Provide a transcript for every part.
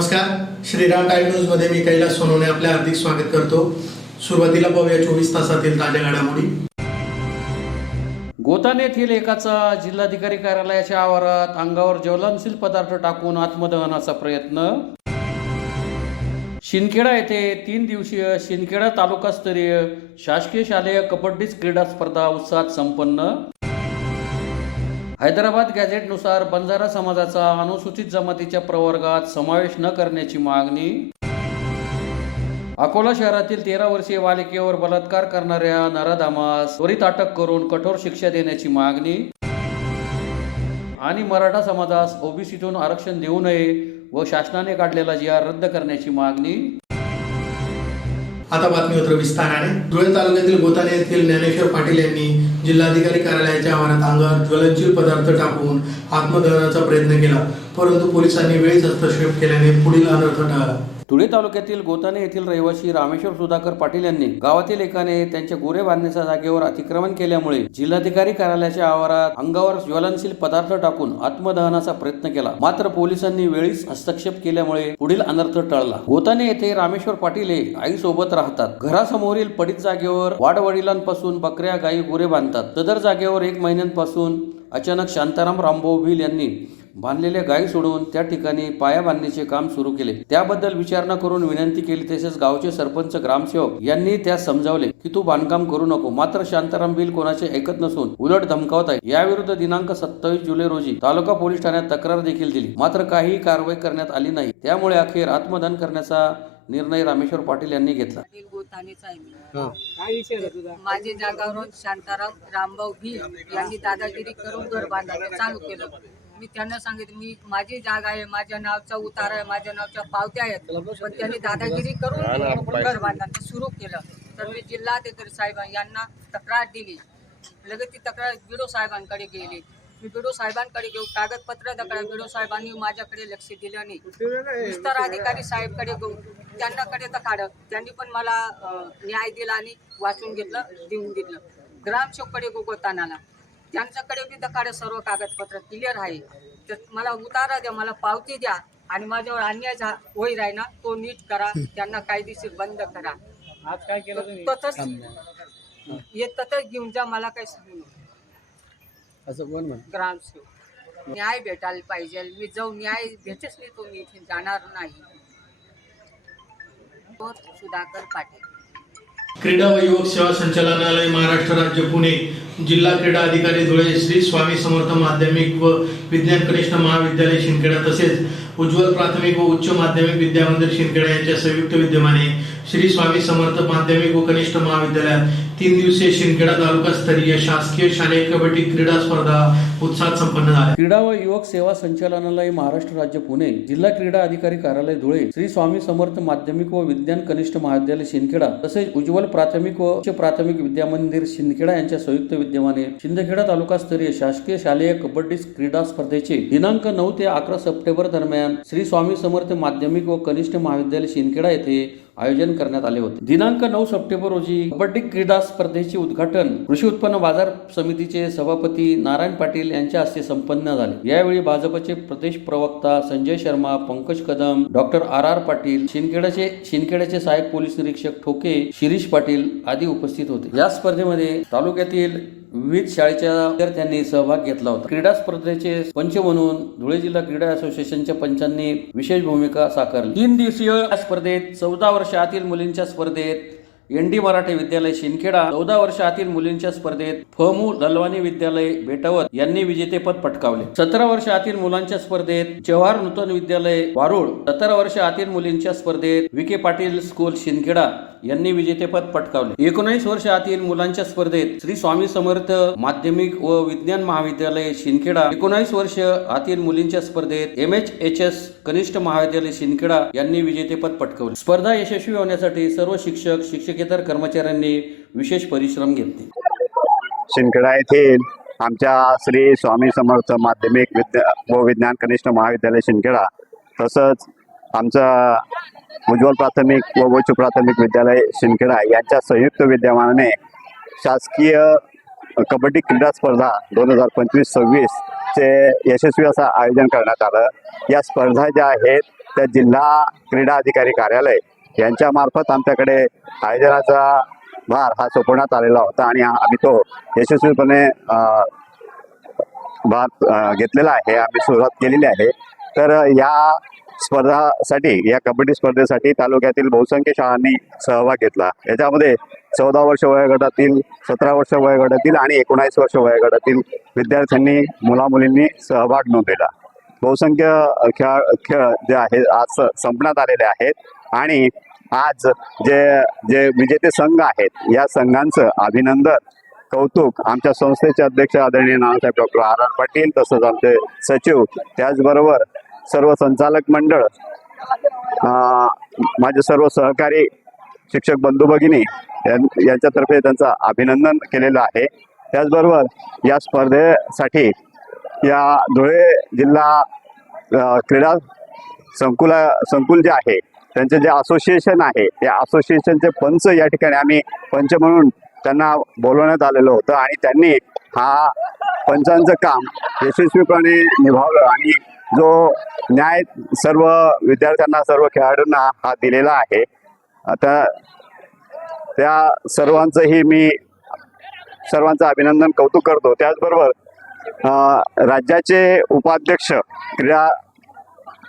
नमस्कार, Shriram time news मध्ये मी कैलास सोनवणे आपले हार्दिक स्वागत करतो। सुरुवातीला पाहूया 24 तासातील ताज्या घडामोडी। गोताने येथील एकाचा जिल्हाधिकारी कार्यालयाच्या आवारात अंगावर ज्वलनशील पदार्थ टाकून आत्मदहनाचा प्रयत्न। शिंदखेडा येथे 3 दिवसीय शिंदखेडा तालुकास्तरीय शासकीय शालेय कबड्डी क्रीडा स्पर्धा उत्साहात संपन्न। हैदराबाद गॅझेटनुसार बंजारा समाजाचा अनुसूचित जमातीच्या प्रवर्गात समावेश न करण्याची मागणी। अकोला शहरातील 13 वर्षीय बालिकेवर बलात्कार करणाऱ्या नराधामास त्वरित अटक करून कठोर शिक्षा देण्याची मागणी। आणि मराठा समाजास ओबीसीतून आरक्षण देऊ नये व शासनाने काढलेला जी.आर रद्द करण्याची मागणी। आता बातमीपत्र विस्ताराने। धुळे तालुक्यातील गोताने येथील ज्ञानेश्वर पाटील यांनी जिल्हाधिकारी कार्यालयाच्या आवारात अंगावर ज्वलनशील पदार्थ टाकून आत्मदहनाचा प्रयत्न केला, परंतु पोलिसांनी वेळीच हस्तक्षेप केल्याने पुढील अनर्थ टळला। धुळे तालुक्यातील गोताने येथील रहिवासी रामेश्वर सुधाकर पाटील यांनी गावातील एकाने त्यांच्या गोरे बांधण्याच्या जागेवर अतिक्रमण केल्यामुळे जिल्हाधिकारी कार्यालयाच्या आवारात अंगावर ज्वलनशील पदार्थ टाकून आत्मदहनाचा प्रयत्न केला, मात्र पोलिसांनी वेळीच हस्तक्षेप केल्यामुळे पुढील अनर्थ टळला। गोताने येथे रामेश्वर पाटील हे आईसोबत राहतात। घरासमोरील पडीत जागेवर वाडवडिलांपासून बकऱ्या गायी गुरे बांधतात। सदर जागेवर 1 महिन्यांपासून अचानक शांताराम रामभाऊ भिल यांनी बांधलेल्या गायी सोडून त्या ठिकाणी पाया बांधण्याचे काम सुरू केले। त्याबद्दल विचारणा करून विनंती केली, तसेच गावचे सरपंच ग्रामसेवक यांनी त्यास समजावले की तू बांधकाम करू नको, मात्र शांताराम भिल कोणाचे ऐकत नसून उलट धमकावत आहे। याविरुद्ध दिनांक 27 जुलै रोजी तालुका पोलीस ठाण्यात तक्रार देखील दिली, मात्र काही कारवाई करण्यात आली नाही। त्यामुळे अखेर आत्मदहन करण्याचा निर्णय रामेश्वर पाटील यांनी घेतला। काय विषय तुझा? माझे जागावरून शांताराम रामभाऊ भिल यांनी दादागिरी करून घर बांधायला चालू केलं। मी त्यांना सांगितलं मी माझी जागा आहे, माझ्या नावचा उतारा आहे, माझ्या नावच्या पावत्या आहेत, पण त्यांनी दादागिरी करून घर बांधणं सुरू केलं। तर मी जिल्हाधिकारी साहेब यांना तक्रार दिली। लगेच ती तक्रार बिडो साहेबांकडे गेली। मी बिडो साहेबांकडे घेऊ कागदपत्र दाखवले, बिडो साहेबांनी माझ्याकडे लक्ष दिलं नाही। विस्तार अधिकारी साहेबकडे घेऊ, त्यांच्याकडे तक्रार, त्यांनी पण मला न्याय दिला आणि वाचून घेतलं, देऊन दिलं। ग्रामसेवककडे गोतानाला त्यांच्याकडे बी दकाडे सर्व कागदपत्र क्लिअर आहे। तर मला उतारा द्या, मला पावती द्या आणि माझ्यावर अन्याय होईल आहे ना तो नीट करा, त्यांना कायदेशीर बंद करा। आज काय केलं तुम्ही? तसंच घेऊन जा, मला काही सांगू नको। असं कोण म्हणत? ग्रामसेवक न्याय भेटायला पाहिजे। मी जाऊ न्याय भेटच नाही तो मी इथे जाणार नाही। सुधाकर पाटील। क्रीडा व युवक सेवा संचालनालय महाराष्ट्र राज्य पुणे, जिल्हा क्रीडा अधिकारी धुळे, श्री स्वामी समर्थ माध्यमिक व विज्ञान कनिष्ठ महाविद्यालय शिंदखेडा तसेच उज्ज्वल प्राथमिक व उच्च माध्यमिक विद्यामंदिर शिंदखेडा यांच्या संयुक्त विद्यमाने श्री स्वामी समर्थ माध्यमिक व कनिष्ठ महाविद्यालयात 3 दिवसीय शिंदखेडा तालुका स्तरीय शासकीय शालेय कबड्डी क्रीडा स्पर्धा उत्साहात संपन्न झाल्या। क्रीडा व युवक सेवा संचालनालय महाराष्ट्र राज्य पुणे, जिल्हा क्रीडा अधिकारी कार्यालय धुळे, श्री स्वामी समर्थ माध्यमिक व विज्ञान कनिष्ठ महाविद्यालय शिंदखेडा तसेच उज्ज्वल प्राथमिक व उच्च प्राथमिक विद्यामंदिर शिंदखेडा यांच्या संयुक्त विद्यमाने शिंदखेडा तालुका स्तरीय शासकीय शालेय कबड्डी क्रीडा स्पर्धेचे दिनांक 9 ते 11 सप्टेंबर दरम्यान श्री स्वामी समर्थ माध्यमिक व कनिष्ठ महाविद्यालय शिंदखेडा येथे आयोजन करण्यात आले होते। दिनांक 9 सप्टेंबर रोजी कबड्डी क्रीडा स्पर्धेचे उद्घाटन कृषी उत्पन्न बाजार समितीचे सभापती नारायण पाटील यांच्या हस्ते संपन्न झाले। यावेळी भाजपचे प्रदेश प्रवक्ता संजय शर्मा, पंकज कदम, डॉक्टर आर पाटील, शिंदखेड्याचे सहाय्यक पोलीस निरीक्षक ठोके, शिरीष पाटील आदी उपस्थित होते। या स्पर्धेमध्ये तालुक्यातील विविध शाळेच्या विद्यार्थ्यांनी सहभाग घेतला होता। क्रीडा स्पर्धेचे पंच म्हणून धुळे जिल्हा क्रीडा असोसिएशनच्या पंचांनी विशेष भूमिका साकारली। 3 दिवसीय स्पर्धेत 14 वर्ष आतील मुलींच्या स्पर्धेत एनडी मराठे विद्यालय शिंदखेडा, 14 वर्ष आतील मुलींच्या स्पर्धेत फमू ललवानी विद्यालय भेटावत यांनी विजेतेपद पटकावले। 17 वर्ष आतील मुलांच्या स्पर्धेत जवाहर नूतन विद्यालय वारुळ, 17 वर्ष आतील मुलींच्या स्पर्धेत विखे पाटील स्कूल शिंदखेडा यांनी विजेतेपद पटकावले। 19 वर्ष आतील मुलांच्या स्पर्धेत श्री स्वामी समर्थ माध्यमिक व विज्ञान महाविद्यालय शिंदखेडा, 19 वर्ष आतील मुलींच्या स्पर्धेत MHHS कनिष्ठ महाविद्यालय शिंदखेडा यांनी विजेतेपद पटकावले। स्पर्धा यशस्वी होण्यासाठी सर्व शिक्षक, शिक्षकेतर कर्मचाऱ्यांनी विशेष परिश्रम घेतले। शिंदखेडा येथील आमच्या श्री स्वामी समर्थ माध्यमिक व विज्ञान कनिष्ठ महाविद्यालय शिंदखेडा तसंच आमचा उज्ज्वल प्राथमिक व उच्च प्राथमिक विद्यालय शिंदखेडा यांच्या संयुक्त विद्यमानाने शासकीय कबड्डी क्रीडा स्पर्धा 2025-26 चे यशस्वी असं आयोजन करण्यात आलं. या स्पर्धा ज्या आहेत त्या जिल्हा क्रीडा अधिकारी कार्यालय यांच्या मार्फत आमच्याकडे आयोजनाचा भार हा सोपवण्यात आलेला होता आणि आम्ही तो यशस्वीपणे भाग घेतलेला आहे. आम्ही सुरुवात केलेली आहे. तर या स्पर्धासाठी, या कबड्डी स्पर्धेसाठी तालुक्यातील बहुसंख्य शाळांनी सहभाग घेतला. याच्यामध्ये 14 वर्ष वयोगटातील, 17 वर्ष वयोगटातील आणि 19 वर्ष वयोगटातील विद्यार्थ्यांनी, मुलामुलींनी सहभाग नोंदवला. बहुसंख्य खेळ जे आहेत आज संपण्यात आलेले आहेत आणि आज जे विजेते संघ आहेत या संघांचं अभिनंदन, कौतुक आमच्या संस्थेचे अध्यक्ष आदरणीय Nanasaheb doctor R R Patil, तसंच आमचे सचिव, त्याचबरोबर सर्व संचालक मंडळ, माझे सर्व सहकारी शिक्षक बंधू भगिनी यांच्यातर्फे त्यांचं अभिनंदन केलेलं आहे. त्याचबरोबर या स्पर्धेसाठी या धुळे जिल्हा क्रीडा संकुल जे आहे त्यांचे जे असोसिएशन आहे त्या असोसिएशनचे पंच या ठिकाणी आम्ही पंच म्हणून त्यांना बोलवण्यात आलेलं होतं आणि त्यांनी हा पंचांचं काम यशस्वीपणे निभावलं आणि जो न्याय सर्व विद्यार्थ्यांना, सर्व खेळाडूंना हा दिलेला आहे. आता त्या सर्वांचं अभिनंदन, कौतुक करतो. त्याचबरोबर राज्याचे उपाध्यक्ष,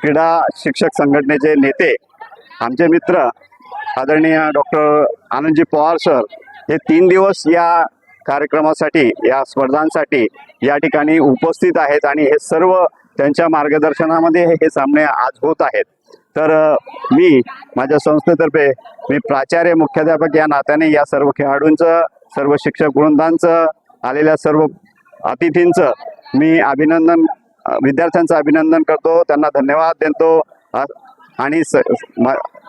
क्रीडा शिक्षक संघटनेचे नेते, आमचे मित्र आदरणीय डॉक्टर आनंदजी पवार सर हे 3 दिवस या कार्यक्रमासाठी, या स्पर्धांसाठी या ठिकाणी उपस्थित आहेत आणि हे सर्व त्यांच्या मार्गदर्शनामध्ये हे सामने आज होत आहेत. तर मी माझ्या संस्थेतर्फे मी प्राचार्य, मुख्याध्यापक या नात्याने या सर्व खेळाडूंचं, सर्व शिक्षक वृंदांचं, आलेल्या सर्व अतिथींचं मी विद्यार्थ्यांचं अभिनंदन करतो, त्यांना धन्यवाद देतो आणि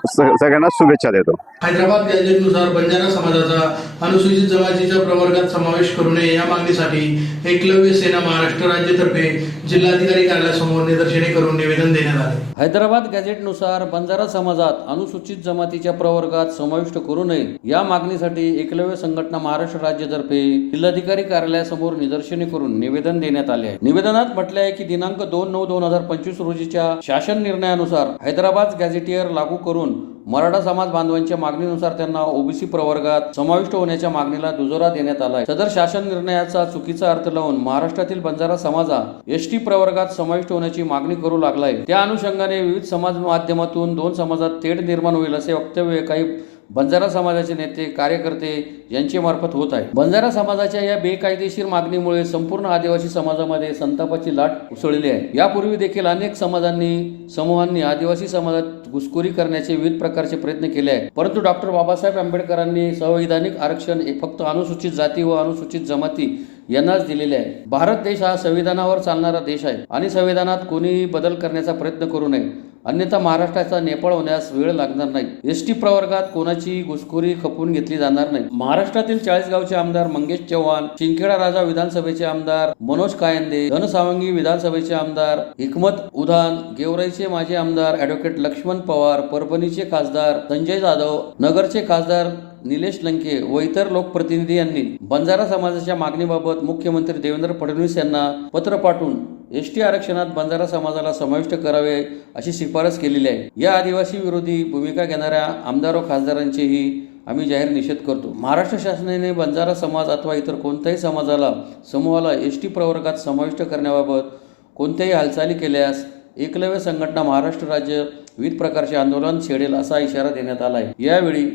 सगळ्यांना शुभेच्छा देतो. हैदराबाद गॅजेटनुसार बंजारा समाजाचा अनुसूचित जमातीच्या प्रवर्गात समावेश करू नये या मागणीसाठी एकलव्य सेना महाराष्ट्र राज्यातर्फे जिल्हाधिकारी कार्यालयासमोर निदर्शने करून निवेदन देण्यात आले. हैदराबाद गॅजेटनुसार बंजारा समाजात अनुसूचित जमातीच्या प्रवर्गात समाविष्ट करू नये या मागणीसाठी एकलव्य संघटना महाराष्ट्र राज्यातर्फे जिल्हाधिकारी कार्यालयासमोर निदर्शने करून निवेदन देण्यात आले आहे. निवेदनात म्हटले आहे की दिनांक 2/9/2025 रोजीच्या शासन निर्णयानुसार हैदराबाद गॅझेटियर लागू करून मराठा समाज बांधवांच्या मागणीनुसार त्यांना ओबीसी प्रवर्गात समाविष्ट होण्याच्या मागणीला दुजोरा देण्यात आला आहे. सदर शासन निर्णयाचा चुकीचा अर्थ लावून महाराष्ट्रातील बंजारा समाज एसटी प्रवर्गात समाविष्ट होण्याची मागणी करू लागला आहे. त्या अनुषंगाने विविध समाज माध्यमातून 2 समाजात तेढ निर्माण होईल असे वक्तव्य काही बंजारा समाजाचे नेते, कार्यकर्ते यांचे मार्फत होत आहे. बंजारा समाजाच्या या बेकायदेशीर मागणीमुळे संपूर्ण आदिवासी समाजामध्ये संतापाची लाट उसळली आहे. यापूर्वी देखील अनेक समूहांनी आदिवासी समाजात घुसखोरी करण्याचे विविध प्रकारचे प्रयत्न केले आहेत. परंतु डॉक्टर बाबासाहेब आंबेडकरांनी संवैधानिक आरक्षण फक्त अनुसूचित जाती व अनुसूचित जमाती यांनाच दिलेले आहे. भारत देश हा संविधानावर चालणारा देश आहे आणि संविधानात कोणीही बदल करण्याचा प्रयत्न करू नये, अन्यथा महाराष्ट्राचा नेपाळ होण्यास वेळ लागणार नाही. एसटी प्रवर्गात कोणाची घुसखोरी खपवून घेतली जाणार नाही. महाराष्ट्रातील 40 गावचे आमदार मंगेश चव्हाण, शिंदखेडा राजा विधानसभेचे आमदार मनोज कायंदे, धनसावंगी विधानसभेचे आमदार हिकमत उधान, गेवराईचे माजी आमदार ॲडव्होकेट लक्ष्मण पवार, परभणीचे खासदार संजय जाधव, नगरचे खासदार निलेश लंके व इतर लोकप्रतिनिधी यांनी बंजारा समाजाच्या मागणीबाबत मुख्यमंत्री देवेंद्र फडणवीस यांना पत्र पाठवून एसटी आरक्षणात बंजारा समाजाला समाविष्ट करावे अशी शिफारस केलेली आहे. या आदिवासी विरोधी भूमिका घेणाऱ्या आमदार व खासदारांचेही आम्ही जाहीर निषेध करतो. महाराष्ट्र शासनाने बंजारा समाज अथवा इतर कोणत्याही समूहाला एसटी प्रवर्गात समाविष्ट करण्याबाबत कोणत्याही हालचाली केल्यास एकलव्य संघटना महाराष्ट्र राज्य विविध प्रकारचे आंदोलन छेडेल असा इशारा देण्यात आला आहे. यावेळी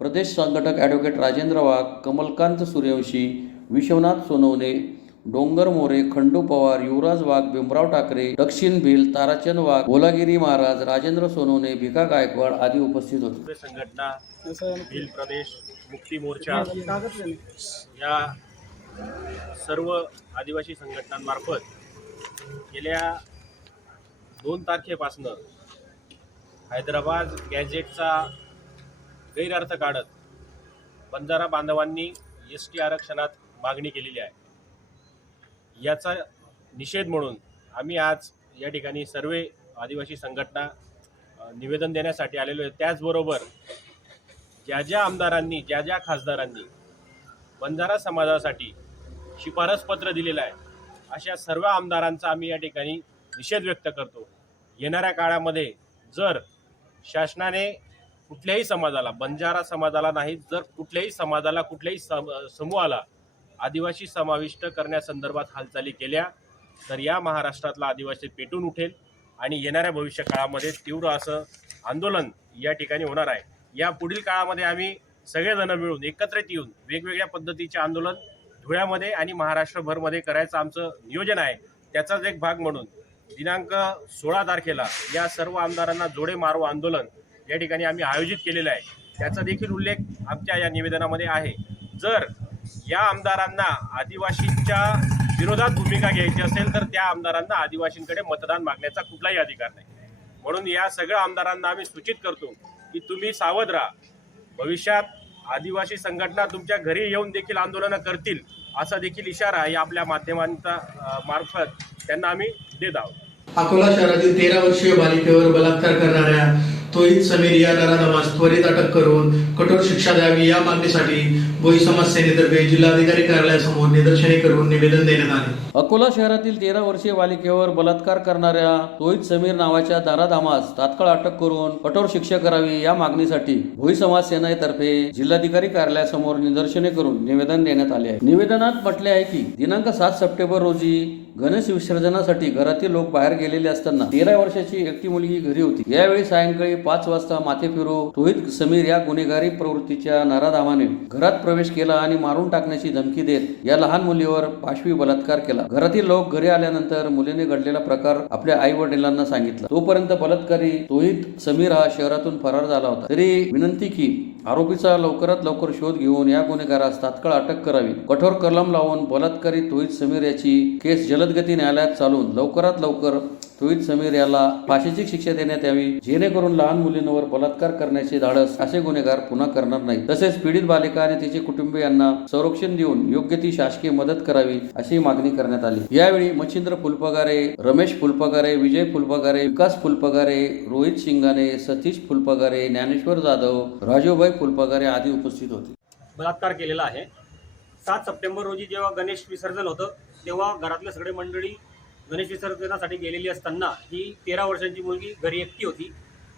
प्रदेश संघटक ॲडव्होकेट राजेंद्र वाघ, कमलकांत सूर्यवंशी, विश्वनाथ सोनवणे, डोंगर मोरे, खंडू पवार, युवराज वाघ, भीमराव ठाकरे, दक्षिण भिल, ताराचंद वाघ, भोलागिरी महाराज, राजेंद्र सोनवणे, भिका गायकवाड आदी उपस्थित होते. संघटना, भिल प्रदेश मुक्ती मोर्चा या सर्व आदिवासी संघटनांमार्फत गेल्या 2 तारखेपासून हैदराबाद गॅजेटचा गैरअर्थ काढत बंजारा बांधवांनी एसटी आरक्षणात मागणी केलेली आहे. याचा निषेध म्हणून आम्ही आज या ठिकाणी सर्व आदिवासी संघटना निवेदन देण्यासाठी आलेलो आहे. त्याचबरोबर ज्या आमदारांनी, ज्या खासदारांनी बंजारा समाजासाठी शिफारस पत्र दिलेलं आहे. अशा सर्व आमदारांचा आम्ही या ठिकाणी निषेध व्यक्त करतो. येणाऱ्या काळामध्ये जर शासनाने कुठल्याही समाजाला, बंजारा समाजाला नाही, जर कुठल्याही समाजाला, कुठल्याही समूहाला आदिवासी समाविष्ट करण्यासंदर्भात हालचाली केल्या तर या महाराष्ट्रातला आदिवासी पेटून उठेल आणि येणाऱ्या भविष्य काळामध्ये तीव्र असं आंदोलन या ठिकाणी होणार आहे. या पुढील काळामध्ये आम्ही सगळेजण मिळून एकत्रित येऊन वेगवेगळ्या पद्धतीचे आंदोलन धुळ्यामध्ये आणि महाराष्ट्रभरमध्ये करायचं आमचं नियोजन आहे. त्याचाच एक भाग म्हणून दिनांक 16 तारखेला या सर्व आमदारांना जोडे मारो आंदोलन या ठिकाणी आम्ही आयोजित केलेलं आहे. त्याचा देखील उल्लेख आमच्या या निवेदनामध्ये आहे. जर या आमदारांना आदिवासींच्या विरोधात भूमिका घ्यायची असेल तर त्या आमदारांना आदिवासींकडे मतदान मागण्याचा कुठलाही अधिकार नाही. म्हणून या सगळ्या आमदारांना आम्ही सूचित करतो की तुम्ही सावध राहा. भविष्यात आदिवासी संघटना तुमच्या घरी येऊन देखील आंदोलनं करतील असा देखील इशारा या आपल्या माध्यमांचा मार्फत त्यांना आम्ही देत आहोत. अकोला शहरातील 13 वर्षीय बालिकेवर बलात्कार करणाऱ्या तोहित समीर या नराधमास त्वरित अटक करून कठोर शिक्षा द्यावी या मागणीसाठी भोई समाज सेनेतर्फे जिल्हाधिकारी कार्यालयासमोर निदर्शने करून निवेदन देण्यात आले. अकोला शहरातील 13 वर्षीय बालिकेवर बलात्कार करणाऱ्या तोहित समीर नावाच्या नराधमास तात्काळ अटक करून कठोर शिक्षा करावी या मागणीसाठी भोई समाज सेनेतर्फे जिल्हाधिकारी कार्यालयासमोर निदर्शने करून निवेदन देण्यात आले आहे. निवेदनात म्हटले आहे की दिनांक 7 सप्टेंबर रोजी गणेश विसर्जनासाठी घरातील लोक बाहेर गेलेले असताना 13 वर्षाची एकटी मुलगी घरी होती. यावेळी सायंकाळी 5 वाजता माथे फिरू तोहित समीर या गुन्हेगारी प्रवृत्तीच्या नराधमाने घरात प्रवेश केला आणि मारून टाकण्याची धमकी देत या लहान मुलीवर पाशवी बलात्कार केला. घरातील लोक घरी आल्यानंतर मुलीने घडलेला प्रकार आपल्या आई वडिलांना सांगितला. तोपर्यंत बलात्कारी तोहित समीर हा शहरातून फरार झाला होता. तरी विनंती की आरोपीचा लवकरात लवकर शोध घेऊन या गुन्हेगारास तात्काळ अटक करावी. कठोर कलम लावून बलात्कारी तोहित समीर याची केस जलदगती न्यायालयात चालून लवकरात लवकर तोहित समीर याला फाशीची शिक्षा देण्यात यावी, जेणेकरून लहान मुलींवर बलात्कार करण्याचे धाडस असे गुन्हेगार पुन्हा करणार नाही. तसेच पीडित बालिका आणि तिचे कुटुंबियांना संरक्षण देऊन योग्य ती शासकीय मदत करावी अशी मागणी करण्यात आली. यावेळी मच्छिंद्र फुलपगारे, रमेश फुलपगारे, विजय फुलपगारे, विकास फुलपगारे, रोहित शिंगाणे, सतीश फुलपगारे, ज्ञानेश्वर जाधव, राजूभाई फुलपगारे आदी उपस्थित होते. बलात्कार केलेला आहे. 7 सप्टेंबर रोजी जेव्हा गणेश विसर्जन होतं तेव्हा घरातले सगळे मंडळी गणेश विसर्जनासाठी गेलेली असताना ही 13 वर्षांची मुलगी घरी एकटी होती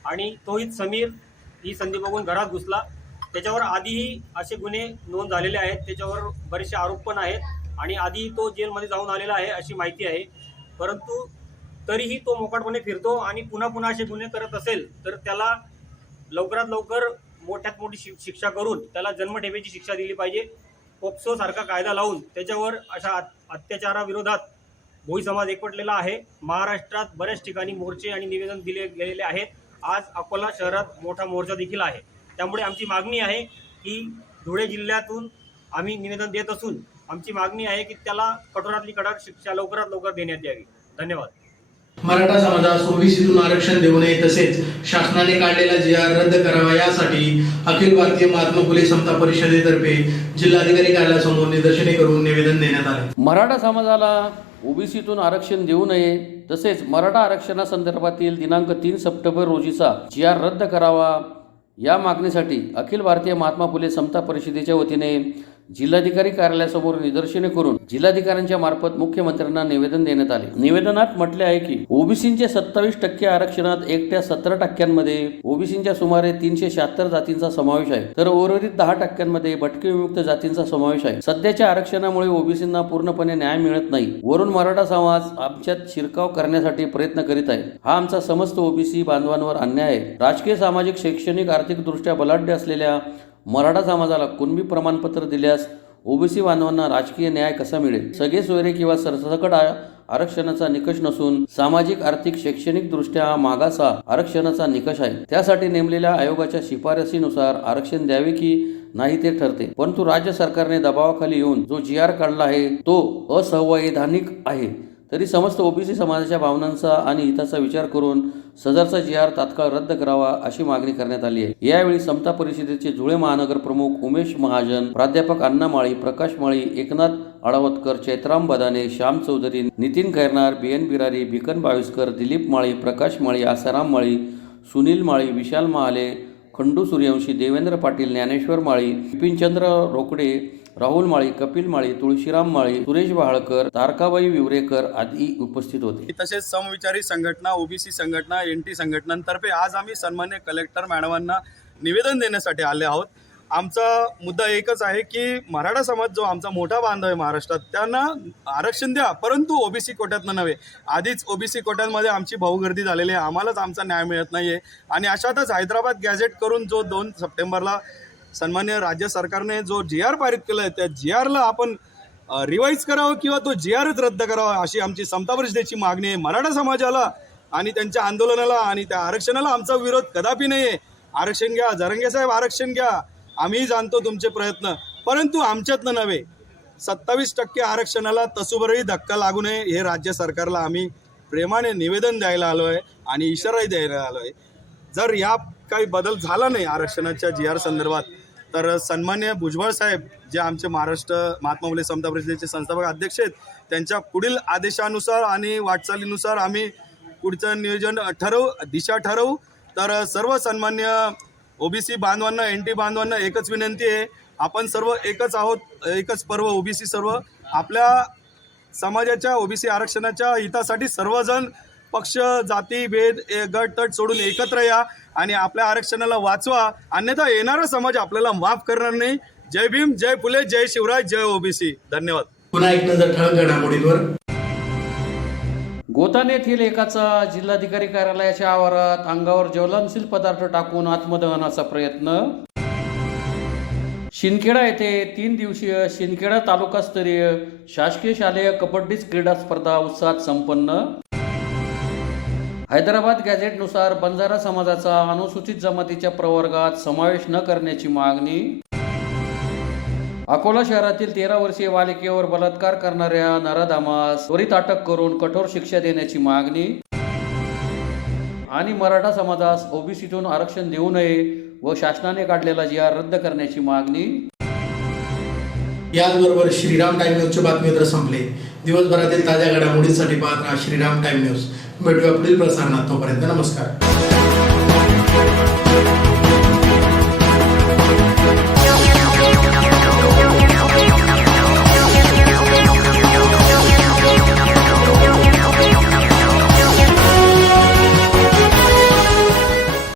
आणि तोहित समीर ही संधी बघून घरात घुसला. त्याच्यावर आधीही असे गुन्हे नोंद झालेले आहेत, त्याच्यावर बरेचसे आरोप पण आहेत आणि आधी तो जेलमध्ये जाऊन आलेला आहे अशी माहिती आहे. परंतु तरीही तो मोकाटपणे फिरतो आणि पुन्हा पुन्हा असे गुन्हे करत असेल तर त्याला लवकरात लवकर मोठ्यात मोठी शिक्षा करून त्याला जन्मठेपेची शिक्षा दिली पाहिजे. पोक्सो सारखा कायदा लावून त्याच्यावर अशा अत्याचाराविरोधात भोई समाज एकवटलेला आहे. महाराष्ट्रात बऱ्याच ठिकाणी मोर्चे आणि निवेदन दिले गेलेले आहेत. आज अकोला शहरात मोठा मोर्चा देखील आहे. त्यामुळे आमची मागणी आहे की धुळे जिल्ह्यातून आम्ही निवेदन देत असून आमची मागणी आहे की त्याला कठोरातली कठोर शिक्षा लवकरात लवकर देण्यात यावी. धन्यवाद. मराठा समाजास ओबीसीतून आरक्षण देऊ नये तसेच शासनाने काढलेला जी.आर रद्द करावा यासाठी अखिल भारतीय महात्मा फुले समता परिषदेतर्फे जिल्हाधिकारी कार्यालयासमोर निदर्शने करून निवेदन देण्यात आले. मराठा समाजाला ओबीसीतून आरक्षण देऊ नये तसेच मराठा आरक्षणासंदर्भातील दिनांक 3 सप्टेंबर रोजीचा जी.आर रद्द करावा या मागणीसाठी अखिल भारतीय महात्मा फुले समता परिषदेच्या वतीने जिल्हाधिकारी कार्यालयासमोर निदर्शने करून जिल्हाधिकाऱ्यांच्या मार्फत मुख्यमंत्र्यांना निवेदन देण्यात आले. निवेदनात म्हटले आहे की ओबीसींच्या 27% आरक्षणात एकट्या 17% ओबीसींच्या सुमारे 376 जातींचा समावेश आहे, तर उर्वरित 10% भटके विमुक्त जातींचा समावेश आहे. सध्याच्या आरक्षणामुळे ओबीसींना पूर्णपणे न्याय मिळत नाही. वरून मराठा समाज आमच्यात शिरकाव करण्यासाठी प्रयत्न करीत आहे. हा आमचा समस्त ओबीसी बांधवांवर अन्याय आहे. राजकीय, सामाजिक, शैक्षणिक, आर्थिकदृष्ट्या बलाढ्य असलेल्या मराठा समाजाला कुणबी प्रमाणपत्र दिल्यास ओबीसी बांधवांना राजकीय न्याय कसा मिळेल? सगळे सोयरे किंवा सरसकट आरक्षणाचा निकष नसून सामाजिक, आर्थिक, शैक्षणिक दृष्ट्या मागासा आरक्षणाचा निकष आहे. त्यासाठी नेमलेल्या आयोगाच्या शिफारसीनुसार आरक्षण द्यावे की नाही ते ठरते. परंतु राज्य सरकारने दबावाखाली येऊन जो जी.आर काढला आहे तो असंवैधानिक आहे. तरी समस्त ओबीसी समाजाच्या भावनांचा आणि हिताचा विचार करून सदरचा जी.आर तात्काळ रद्द करावा अशी मागणी करण्यात आली आहे. यावेळी समता परिषदेचे धुळे महानगर प्रमुख उमेश महाजन, प्राध्यापक अण्णा माळी, प्रकाश माळी, एकनाथ अडावतकर, चैत्राम बदाने, श्याम चौधरी, नितीन खैरनार, बी.एन. बिरारी, भिकन बाविस्कर, दिलीप माळी, प्रकाश माळी, आसाराम माळी, सुनील माळी, विशाल महाले, खंडू सूर्यवंशी, देवेंद्र पाटील, ज्ञानेश्वर माळी, विपिनचंद्र रोकडे, राहुल माळी, कपिल माळी, तुळशीराम माळी, सुरेश बहाळकर, तारकाबाई विवरेकर आदी उपस्थित होते. तसेच समविचारी संघटना, ओबीसी संघटना, एनटी संघटनांतर्फे आज आम्ही सन्मान्य कलेक्टर मॅडमांना निवेदन देण्यासाठी आले आहोत. आमचा मुद्दा एकच आहे की मराठा समाज जो आमचा मोठा बांधव आहे महाराष्ट्रात, त्यांना आरक्षण द्या, परंतु ओबीसी कोट्यातनं नव्हे. आधीच ओबीसी कोट्यांमध्ये आमची भाऊगर्दी झालेली आहे, आम्हालाच आमचा न्याय मिळत नाही आहे. आणि अशातच हैदराबाद गॅझेट करून जो 2 सप्टेंबरला सन्मान्य राज्य सरकारने जो GR पारित केला आहे, त्या GRला आपण रिवाईज करावं किंवा तो GRच रद्द करावा, अशी आमची समता परिषदेची मागणी आहे. मराठा समाजाला आणि त्यांच्या आंदोलनाला आणि त्या आरक्षणाला आमचा विरोध कदापि नाही आहे. आरक्षण घ्या, जरंगे साहेब आरक्षण घ्या, आम्ही जाणतो तुमचे प्रयत्न, परंतु आमच्यातनं नव्हे. 27% आरक्षणाला तसूभरही धक्का लागू नये हे राज्य सरकारला आम्ही प्रेमाने निवेदन द्यायला आलो आहे आणि इशाराही द्यायला आलो आहे. जर या काही बदल झाला नाही आरक्षणाच्या GR संदर्भात, तर सन्मान्य भुजबळ साहेब जे आमचे महाराष्ट्र महात्मा फुले समता परिषदेचे संस्थापक अध्यक्ष आहेत, त्यांच्या पुढील आदेशानुसार आणि वाटचालीनुसार आम्ही पुढचं नियोजन दिशा ठरवू. तर सर्व सन्मान्य ओबीसी बांधवांना, NT बांधवांना एकच विनंती आहे, आपण सर्व एकच आहोत, एकच पर्व ओबीसी. सर्व आपल्या समाजाच्या ओबीसी आरक्षणाच्या हितासाठी सर्वजण पक्ष, जाती, भेद, गट तट सोडून एकत्र या आणि आपल्या आरक्षणाला वाचवा, अन्यथा येणारा समाज आपल्याला माफ करणार नाही. जय भीम, जय फुले, जय शिवराय, जय ओबीसी. धन्यवाद. पुन्हा एक नजर ठळक घडामोडींवर. गोतान येथील एकाचा जिल्हाधिकारी कार्यालयाच्या आवारात अंगावर ज्वलनशील पदार्थ टाकून आत्मदहनाचा प्रयत्न. शिंदखेडा येथे 3 दिवसीय शिंदखेडा तालुकास्तरीय शासकीय शालेय कबड्डी क्रीडा स्पर्धा उत्साहात संपन्न. हैदराबाद गॅझेटनुसार बंजारा समाजाचा अनुसूचित जमातीच्या प्रवर्गात समावेश न करण्याची मागणी. अकोला शहरातील 13 वर्षीय बालिकेवर बलात्कार करणाऱ्या नराधामास त्वरित अटक करून कठोर शिक्षा देण्याची मागणी. आणि मराठा समाजास ओबीसीतून आरक्षण देऊ नये व शासनाने काढलेला GR रद्द करण्याची मागणी. याचबरोबर श्रीराम टाइम न्यूजचे बातमीपत्र संपले. दिवसभरातील ताज्या घडामोडींसाठी पाहत राहा श्रीराम टाइम न्यूज. भेटूया पुढील प्रसारणात. तोपर्यंत नमस्कार.